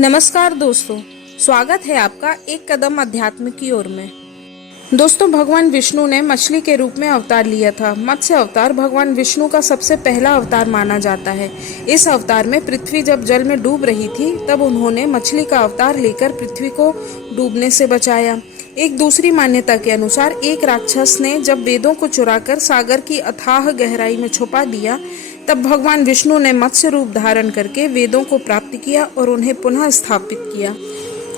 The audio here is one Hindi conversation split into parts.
नमस्कार दोस्तों, स्वागत है आपका एक कदम अध्यात्म की ओर में। दोस्तों, भगवान विष्णु ने मछली के रूप में अवतार लिया था। मत्स्य अवतार भगवान विष्णु का सबसे पहला अवतार माना जाता है। इस अवतार में पृथ्वी जब जल में डूब रही थी तब उन्होंने मछली का अवतार लेकर पृथ्वी को डूबने से बचाया। एक दूसरी मान्यता के अनुसार एक राक्षस ने जब वेदों को चुराकर सागर की अथाह गहराई में छुपा दिया, तब भगवान विष्णु ने मत्स्य रूप धारण करके वेदों को प्राप्त किया और उन्हें पुनः स्थापित किया।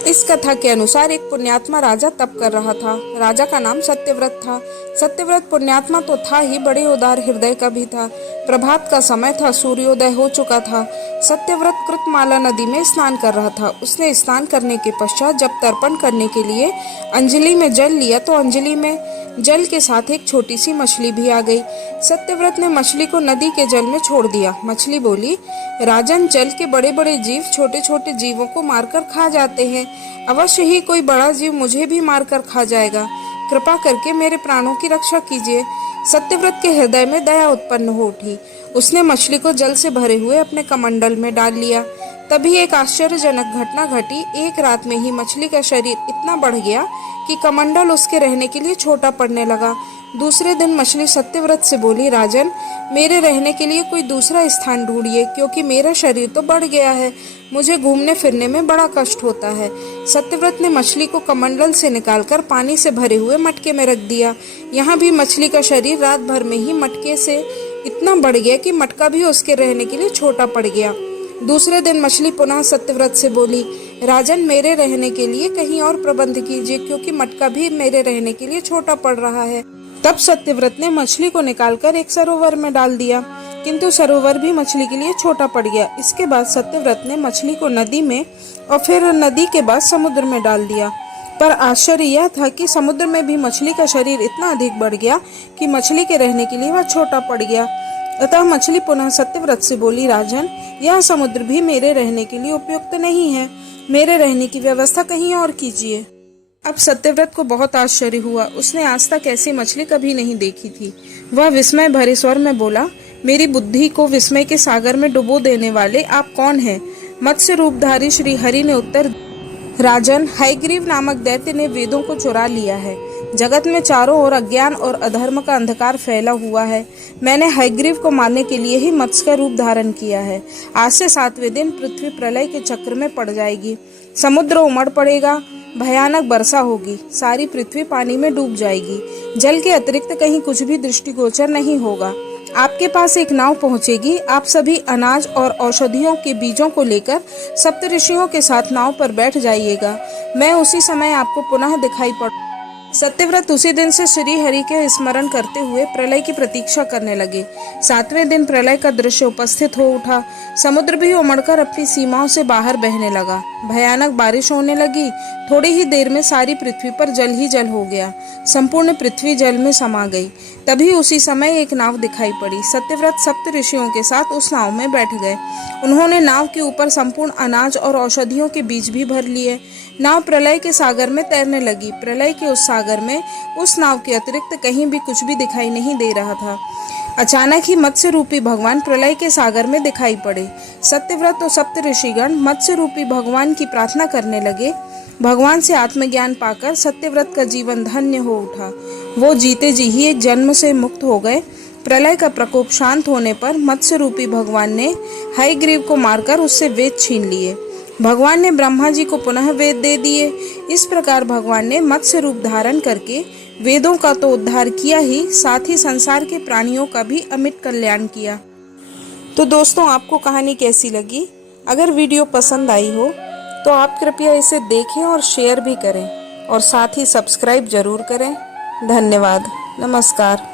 इस कथा के अनुसार एक पुण्यात्मा राजा तप कर रहा था। राजा का नाम सत्यव्रत था। सत्यव्रत पुण्यात्मा तो था ही, बड़े उदार हृदय का भी था। प्रभात का समय था, सूर्योदय हो चुका था। सत्यव्रत कृतमाला नदी में स्नान कर रहा था। उसने स्नान करने के पश्चात जब तर्पण करने के लिए अंजलि में जल लिया तो अंजलि में जल के साथ एक छोटी सी मछली भी आ गई। सत्यव्रत ने मछली को नदी के जल में छोड़ दिया। मछली बोली, राजन, जल के बड़े बड़े जीव छोटे छोटे जीवों को मारकर खा जाते हैं। अवश्य ही कोई बड़ा जीव मुझे भी मारकर खा जाएगा। कृपा करके मेरे प्राणों की रक्षा कीजिए। सत्यव्रत के हृदय में दया उत्पन्न हो उठी। उसने मछली को जल से भरे हुए अपने कमंडल में डाल लिया। तभी एक आश्चर्यजनक घटना घटी। एक रात में ही मछली का शरीर इतना बढ़ गया कि कमंडल उसके रहने के लिए छोटा पड़ने लगा। दूसरे दिन मछली सत्यव्रत से बोली, राजन, मेरे रहने के लिए कोई दूसरा स्थान ढूंढिए, क्योंकि मेरा शरीर तो बढ़ गया है। मुझे घूमने फिरने में बड़ा कष्ट होता है। सत्यव्रत ने मछली को कमंडल से निकालकर पानी से भरे हुए मटके में रख दिया। यहाँ भी मछली का शरीर रात भर में ही मटके से इतना बढ़ गया कि मटका भी उसके रहने के लिए छोटा पड़ गया। दूसरे दिन मछली पुनः सत्यव्रत से बोली, राजन, मेरे रहने के लिए कहीं और प्रबंध कीजिए, क्योंकि मटका भी मेरे रहने के लिए छोटा पड़ रहा है। तब सत्यव्रत ने मछली को निकालकर एक सरोवर में डाल दिया, किंतु सरोवर भी मछली के लिए छोटा पड़ गया। इसके बाद सत्यव्रत ने मछली को नदी में और फिर नदी के बाद समुद्र में डाल दिया। पर आश्चर्य यह था कि समुद्र में भी मछली का शरीर इतना अधिक बढ़ गया कि मछली के रहने के लिए वह छोटा पड़ गया। अतः मछली पुनः सत्यव्रत से बोली, राजन, यह समुद्र भी मेरे रहने के लिए उपयुक्त नहीं है। मेरे रहने की व्यवस्था कहीं और कीजिए। अब सत्यव्रत को बहुत आश्चर्य हुआ। उसने आज तक ऐसी मछली कभी नहीं देखी थी। वह विस्मय भरे स्वर में बोला, मेरी बुद्धि को विस्मय के सागर में डुबो देने वाले आप कौन हैं? मत्स्य रूपधारी श्री हरि ने उत्तर, राजन, हयग्रीव नामक दैत्य ने वेदों को चुरा लिया है। जगत में चारों ओर अज्ञान और अधर्म का अंधकार फैला हुआ है। मैंने हयग्रीव को मारने के लिए ही मत्स्य का रूप धारण किया है। आज से 7वें दिन पृथ्वी प्रलय के चक्र में पड़ जाएगी। समुद्र उमड़ पड़ेगा, भयानक वर्षा होगी, सारी पृथ्वी पानी में डूब जाएगी। जल के अतिरिक्त कहीं कुछ भी दृष्टिगोचर नहीं होगा। आपके पास एक नाव पहुंचेगी। आप सभी अनाज और औषधियों के बीजों को लेकर सप्तऋषियों के साथ नाव पर बैठ जाइएगा। मैं उसी समय आपको पुनः दिखाई पड़। सत्यव्रत उसी दिन से श्री हरि के स्मरण करते हुए प्रलय की प्रतीक्षा करने लगे। 7वें दिन प्रलय का दृश्य उपस्थित हो उठा। समुद्र भी उमड़कर अपनी सीमाओं से बाहर बहने लगा। भयानक बारिश होने लगी। थोड़ी ही देर में सारी पृथ्वी पर जल ही जल हो गया। संपूर्ण पृथ्वी जल में समा गई। तभी उसी समय एक नाव दिखाई पड़ी। सत्यव्रत सप्त ऋषियों के साथ उस नाव में बैठ गए। उन्होंने नाव के ऊपर संपूर्ण अनाज और औषधियों के बीज भी भर लिए। नाव प्रलय के सागर में तैरने लगी। प्रलय के उस सागर में उस नाव के अतिरिक्त कहीं भी कुछ भी दिखाई नहीं दे रहा था। अचानक ही मत्स्य रूपी भगवान प्रलय के सागर में दिखाई पड़े। सत्यव्रत और सप्त ऋषिगण मत्स्य रूपी भगवान की प्रार्थना करने लगे। भगवान से आत्मज्ञान पाकर सत्यव्रत का जीवन धन्य हो उठा। वो जीते जी ही एक जन्म से मुक्त हो गए। प्रलय का प्रकोप शांत होने पर मत्स्य रूपी भगवान ने हयग्रीव को मारकर उससे वेद छीन लिए। भगवान ने ब्रह्मा जी को पुनः वेद दे दिए। इस प्रकार भगवान ने मत्स्य रूप धारण करके वेदों का तो उद्धार किया ही, साथ ही संसार के प्राणियों का भी अमिट कल्याण किया। तो दोस्तों, आपको कहानी कैसी लगी? अगर वीडियो पसंद आई हो तो आप कृपया इसे देखें और शेयर भी करें, और साथ ही सब्सक्राइब जरूर करें। धन्यवाद। नमस्कार।